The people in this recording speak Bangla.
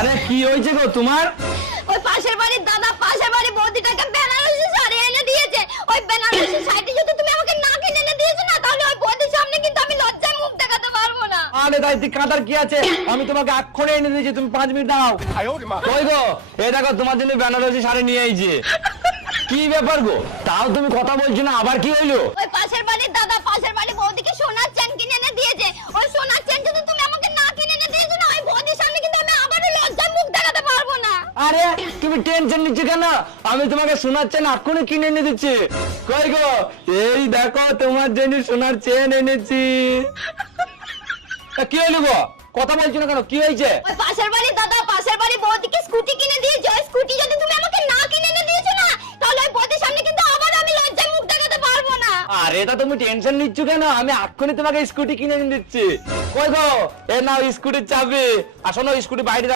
আরে কি হয়েছে গো তোমার? ওই পাশের বাড়ির দাদা পাশের বাড়ির বৌদিটাকে বেনারসি শাড়ি এনে দিয়েছে। ওই বেনারসি শাড়িটি যদি তুমি আমাকে না কিনে এনে দিয়েছ না তাহলে ওই বৌদির সামনে কিন্তু আমি লজ্জায় মুখ দেখাতে পারব না। আরে দাইতি কাঁদার কি আছে? আমি তোমাকে এক্ষণে এনে দিয়েছি তুমি পাঁচ মিনিট দাও ওই গো? এই দেখো তোমার জন্য বেনারসি শাড়ি নিয়ে আইছি। কি ব্যাপার গো? তাও তুমি কথা বলছো না আবার কি হইল? ওই পাশের বাড়ির দাদা পাশের বাড়ির বৌদিকে সোনার চেন কিনে এনে দিয়েছে ওই সোনার চেন যদি তুমি আমাকে না কিনে এনে দিয়েছ না ওই বৌদির সামনে কিন্তু আমি আবারও লজ্জায় মুখ দেখাতে পারব না আরে তুমি টেনশন নিচ্ছ কেন? আমি তোমাকে শোনার চেন এক্ষুনি কিনে এনে দিচ্ছি। কই গো? এই দেখো তোমার জন্য সোনার চেন এনেছি। কি হইল গো? কথা বলছো না কেন? কি হয়েছে? ওই পাশের বাড়ির দাদা পাশের বাড়ির বৌদিকে স্কুটি কিনে দিয়েছে। ওই স্কুটি যদি তুমি আমাকে না কিনে এনে দিয়েছ না তাহলে ওই বৌদির সামনে কিন্তু আবার আমি লজ্জায় মুখ দেখাতে পারব না। আরে এটা তুমি টেনশন নিচ্ছ কেন? আমি এক্ষুনি তোমাকে স্কুটি কিনে এনে দিচ্ছি। কই গো? এ নাও স্কুটির চাবি। আসো না স্কুটি বাইরে